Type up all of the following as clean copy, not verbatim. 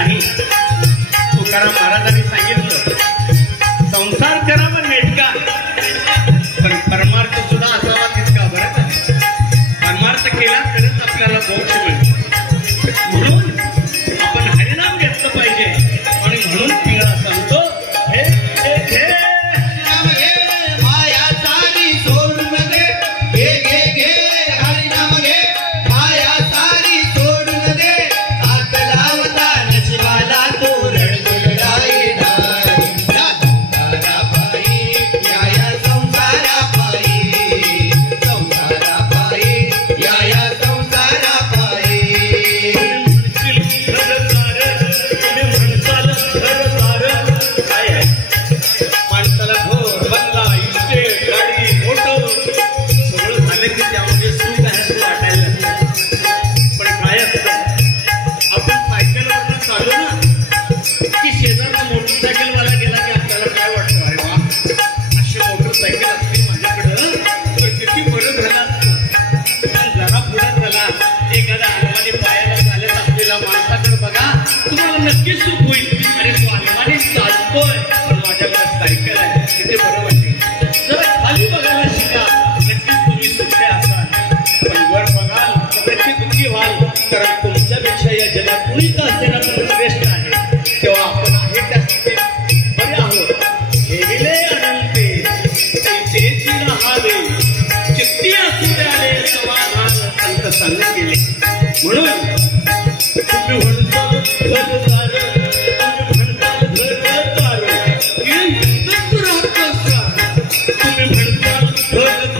नाही. तुकाराम महाराजांनी सांगितलं संसार करावा नेटका पण परमार्थ सुद्धा असावा तितका. बरं का परमार्थ केला तरच आपल्याला मोक्ष मिळतो. म्हणून आपण हरिनाम घेतलं पाहिजे. आणि म्हणून पिळा सांगतो हे हे हे नाम घे माया सारी सोडून दे. घे घे घे हरिनाम घे माया सारी सोडून दे. हात लावता नशिबाला तो रडगडाई नाही. या संसारापायी या संसारापायी माणसाला घर बंगला इस्टेट गाडी मोठं सगळं झालं की त्यामध्ये सुख आहे असं वाटायला लागलं. पण काय असतं आपण सायकलवरनं चालू ना की शेजारचा मोटरसायकलवाला गेला की आपल्याला काय वाटतं अरे वा अशी मोटरसायकल असली माझ्याकडं तर किती बरं झालं असतं. पण जरा पुढे झाला एखादा हनुमानी पायाला चालत असलेला माणसाकडे बघा तुम्हाला नक्कीच सुख होईल. अरे तो हनुमानी चालतोय पण माझ्याकडे सायकल आहे किती बरं वाटेल. जरा खाली बघायला शिका नक्कीच तुम्ही सुखी असाल. पण वर बघाल तर नक्की दुःखी व्हाल. कारण तुमच्यापेक्षा या जगात कुणीच असलेला पण श्रेष्ठ आहे. तेव्हा आपण आहे त्या स्थितीत बरे आहोत. हेविले अनंते तेची राहावे चित्ती असू द्यावे समाधान संत सांगत गेले. म्हणून तुम्ही म्हणताल घरदार तुम्ही म्हणताल घरदार तुम्ही म्हणताल घरदार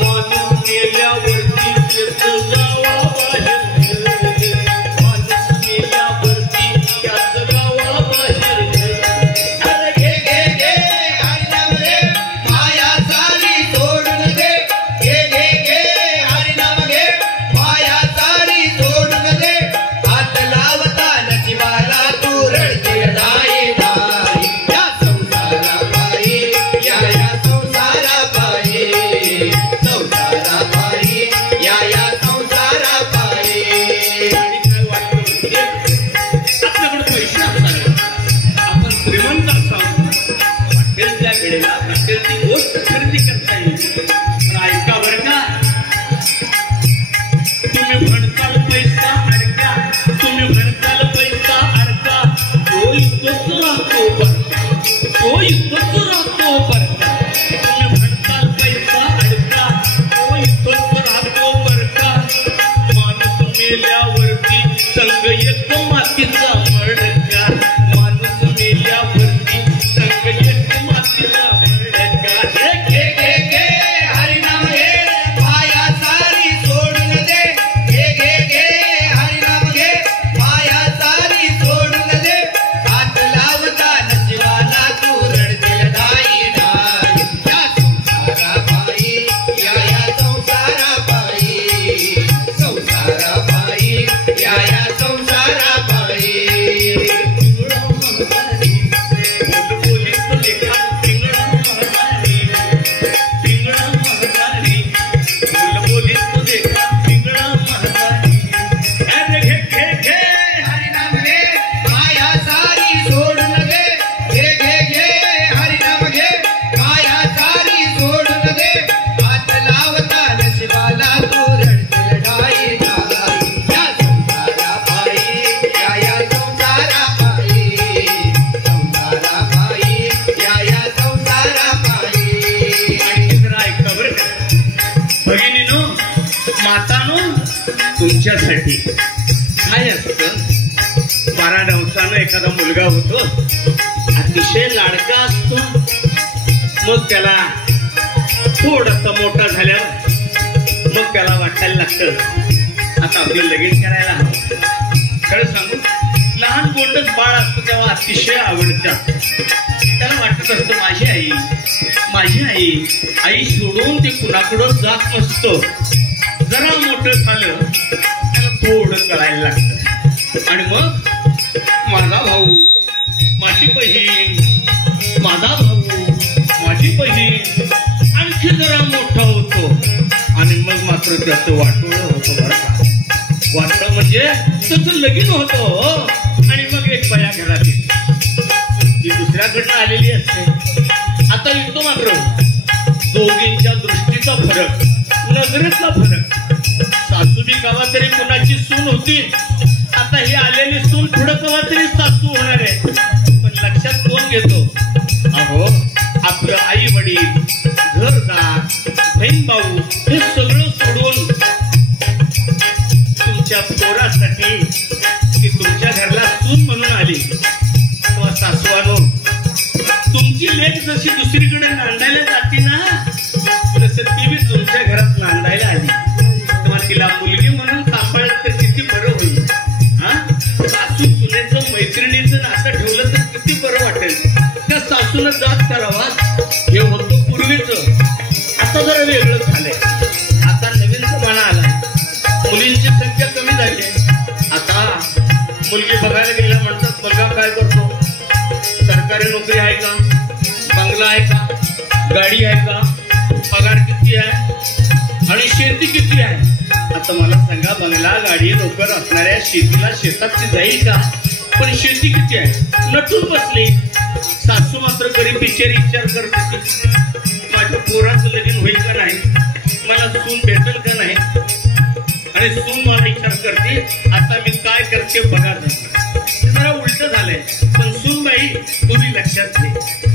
माणूस मेल्यावरती त्याचं गावा बाहेर. माणूस मेल्यावरती त्याचं गावा बाहेर. अरे घे घे घे हरिनाम घे माया सारी सोडून दे. घे घे घे हरिनाम घे माया सारी सोडून दे. हात लावता नशिबाला तू रडगडाई नाही. या संसारापायी या संसारापायी या संसारापायी. आणि काय वाटतं आपल्याकडे पैसे असतात आपण श्रीमंत असावं वाटेल त्या वेळेला वाटेल ती गोष्ट खरेदी करता येईल. पण ऐका बरं का तुम्ही म्हणताल पैसा अडका तुम्ही म्हणताल पैसा अडका तो इथंच राहतो बरका तो इथंच राहतो बरका. तुम्ही म्हणताल पैसा अडका तो इथंच राहतो बरका. माणूस मेल्यावरती संग एक मातीचा मडका. माणूस मेल्यावरती संग एक मातीचा मडका. घे घे घे हरिनाम घे माया सारी सोडून दे. घे घे घे हरिनाम घे माया सारी सोडून दे. हात लावता नशिबाला तू रडगडाई नाही. या संसारापायी या संसारापायी या संसारापायी. हरिनाम घे माया सारी सोडून दे. घे घे घे हरिनाम घे माया सारी सोडून दे. हात लावता नशिबाला तू रडगडाई नाही. या संसारापायी या संसारापायी या संसारापायी. भगिनीनो मातानो तुमच्यासाठी काय असतं 12 दिवसानं एखादा मुलगा होतो अतिशय लाडका असतो. मग त्याला थोडंसं मोठा झाल्यावर मग त्याला वाटायला लागतं आता आपलं लगीन करायला हवं. खरं सांगू लहान गोंडच बाळ असतं तेव्हा अतिशय आवडतं. त्याला वाटत असतं माझी आई सोडून ते कुणाकडं जात नसतं. जरा मोठं झालं त्याला थोडं कळायला लागतं. आणि मग माझा भाऊ माझी बहीण माझा भाऊ माझी बहीण आणखी जरा मोठा होतो आणि मग मात्र त्याचं वाटोळं होतं. बरं का वाटोळं म्हणजे तुझं लगीन होतो आणि मग एक बया घरात ती दुसऱ्याकडनं आलेली असते. आता येतो मात्र दोघींच्या दृष्टीचा फरक, नजरेतला फरक. सासू बी कवा तरी कुणाची सून होती, आता ही आलेली सून पुढं कवा तरी सासू होणार आहे. पण लक्षात कोण घेतो? अहो आपलं आई वडील, घरदार, बहीण भाऊ हे सगळं सोडून तुमच्या पोरासाठी ती तुमच्या घरला सून म्हणून आली. तेव्हा सासवानो, तुमची लेक जशी दुसरीकडे नांदायला जाते ना, तसं ती बी तुमच्या घरात नांदायला आली. तेव्हा तिला मुलगी म्हणून सांभाळत तर किती बरं होईल. हा, सासू सुनेचं मैत्रिणीचं नातं ठेवलं तर किती बरं वाटेल. त्या सासूनं जात करावा हे होतं पूर्वीचं. आता जरा वेगळं झालंय. आता नवीन जमाना आलाय, मुलींची संख्या कमी झाली. आता मुलगी बघायला गेल्या म्हणतात मुलगा काय करतो, सरकारी नोकरी आहे का, बंगला आहे का, गाडी आहे का, पगार किती आहे आणि शेती किती आहे. आता मला सांगा, बंगला गाडी नोकर असणाऱ्या शेतीला शेतात ती जाईल का? पण शेती किती आहे, नटून बसली. सासू मात्र गरीब बिचारी विचार करत होती, माझ्या पोराचं लगीन होईल का नाही, मला सून भेटेल का नाही. आणि सून मला विचार करते, आता मी काय करते बघा. जरा उलट झालंय. पण सूनबाई तुम्ही लक्षात घे,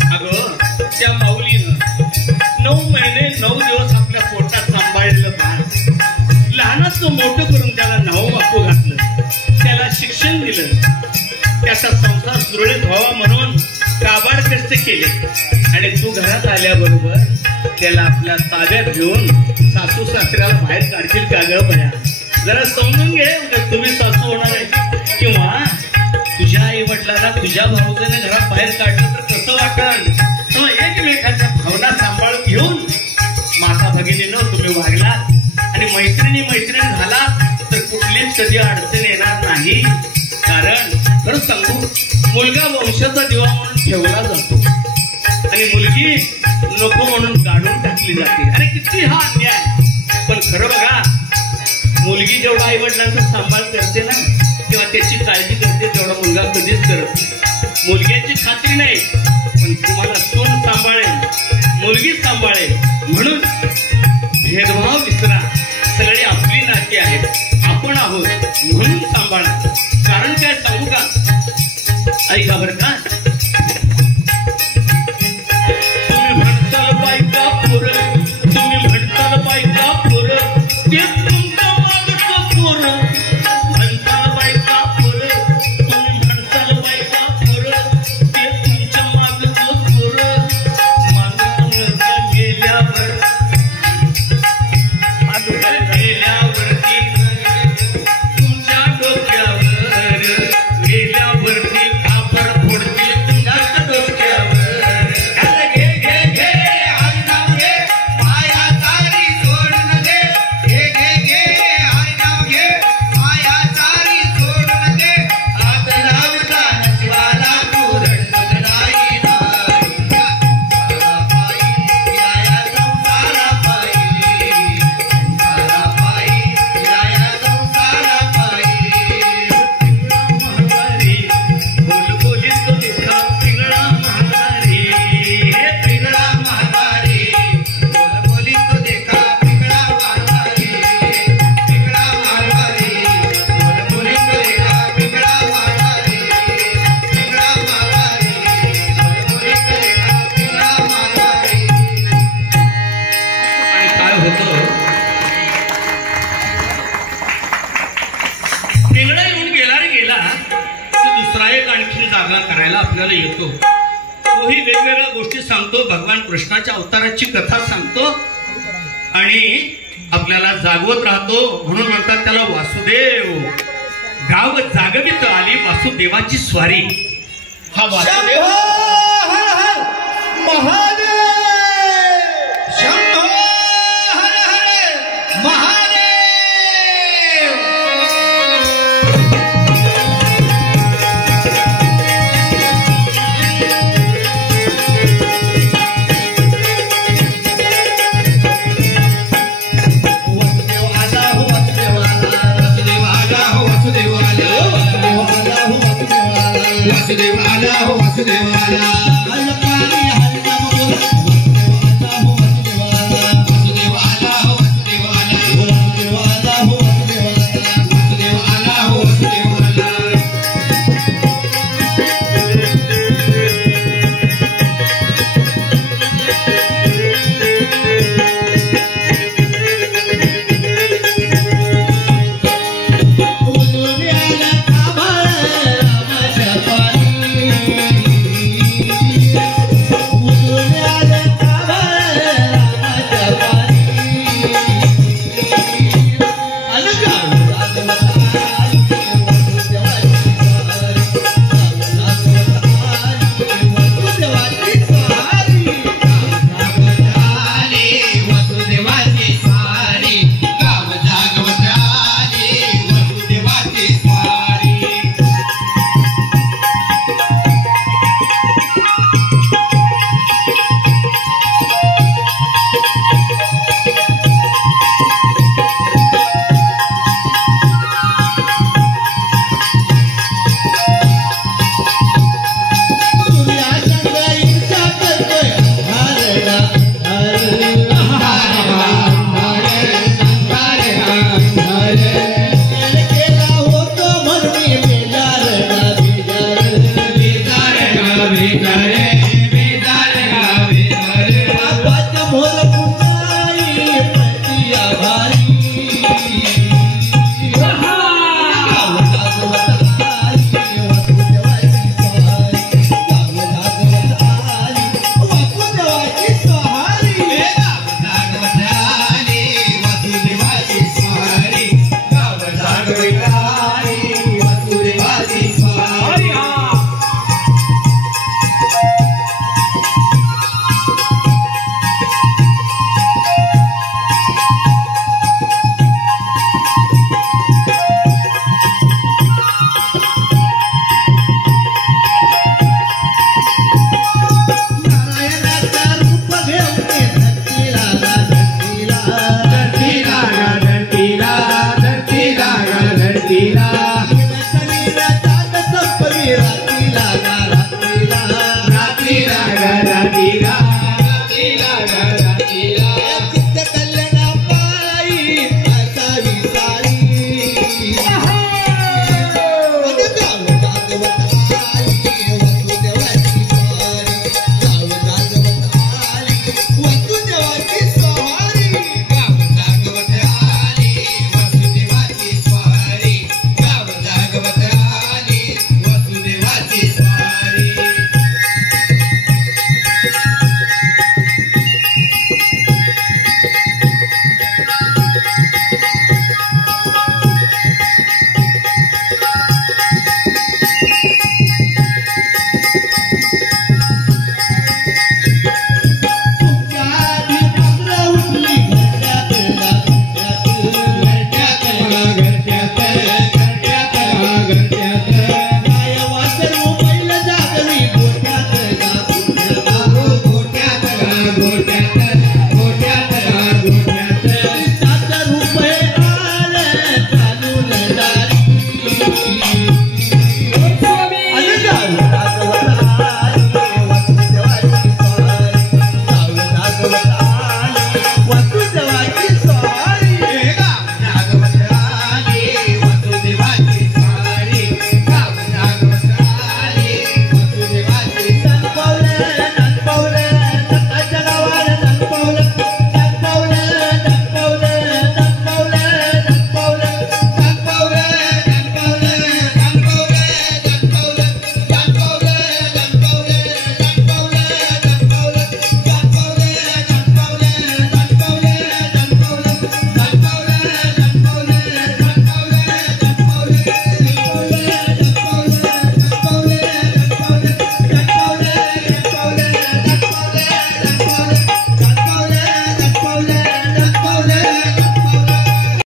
अगं त्या माऊलीनं 9 महिने 9 दिवस आपल्या पोटात सांभाळलेलं बाळ, लहानाचं मोठं करून त्याला नाव मापू घातलं, त्याला शिक्षण दिलं, त्याचा संसार सुरळीत व्हावा म्हणून काबाड कष्ट केले. आणि तू घरात आल्याबरोबर त्याला आपल्या ताब्यात घेऊन सासू सासऱ्याला बाहेर काढशील का ग बया? जरा समजून घे, तुम्ही सासू होणार आहे किंवा तुझ्या आई वडिलांना तुझ्या भाऊजाने घरात बाहेर काढलं तर कसं वाटल. तेव्हा एकमेकांच्या भावना सांभाळून घेऊन माता भगिनीनं तुम्ही वागलात आणि मैत्रिणी झाला तर कुठलीच कधी अडचण येणार नाही. कारण खरं सांगू, मुलगा वंशाचा दिवा म्हणून ठेवला जातो आणि मुलगी नको म्हणून काढून टाकली जाते. अरे किती हा अन्याय. पण खरं बघा, मुलगी जेवढा आई वडिलांचा सांभाळ करते ना किंवा त्याची काळजी करते तेवढा मुलगा कधीच करत नाही. मुलग्याची खात्री नाही, पण तुम्हाला सून सांभाळेल, मुलगी सांभाळेल. म्हणून भेदभाव विसरा, सगळी आपली नाती आहेत, आपण आहोत म्हणून सांभाळा. कारण काय सांगू का, ऐका बरं का, तुम्ही म्हणताल बायका पोरं, तुम्ही म्हणताल बायका पोरं, ते तुमच्या मागचं पोरं. म्हणताल बायका पोरं, तुम्ही म्हणताल बायका पोरं, ते तुमच्या मागचं पोरं. माणूस गेल्यावर तुमच्या डोक्यावर गेल्यावरती कापड फोडते तुमच्या डोक्यावर. घे घे घे हरिनाम घे, माया सारी सोडून दे. घे घे घे हरिनाम घे, माया सारी सोडून दे. हात लावता नशिबाला तू रडत नाही बाई. या संसारा पायी, संसारा पायी, या संसारा पायी. बोलबोलीत तो देखा पिंगळा म्हातारी. हे पिंगळा म्हातारी, बोलबोली तो देखा पिंगळा म्हातारी. पिंगळा म्हातारी, बोलबोली तो देखा पिंगळा म्हातारी. पिंगळा म्हातारी, बोलबोली तो देखा पिंगळा म्हातारी. आणि काय होतं, पिंगळा येऊन गेला रे गेला तर दुसरा एक आणखी जागा करायला आपल्याला येतो. तोही वेगवेगळ्या गोष्टी सांगतो, भगवान कृष्णाच्या अवताराची कथा सांगतो आणि आपल्याला जागवत राहतो. म्हणून म्हणतात त्याला वासुदेव. गाव जागवित आली वासुदेवाची स्वारी. हा वासुदेव हर हर महादेव. शंभो हर हर महादेव. वासुदेव आला हो, वासुदेव आला. वासुदेव आला हो, वासुदेव वासुदेव आला हो वासुदेव आला हरपाणी हरिनाम बोला वासुदेव आला हो वासुदेव आला वासुदेव आला हो वासुदेव आला वासुदेव आला हो वासुदेव आला Hare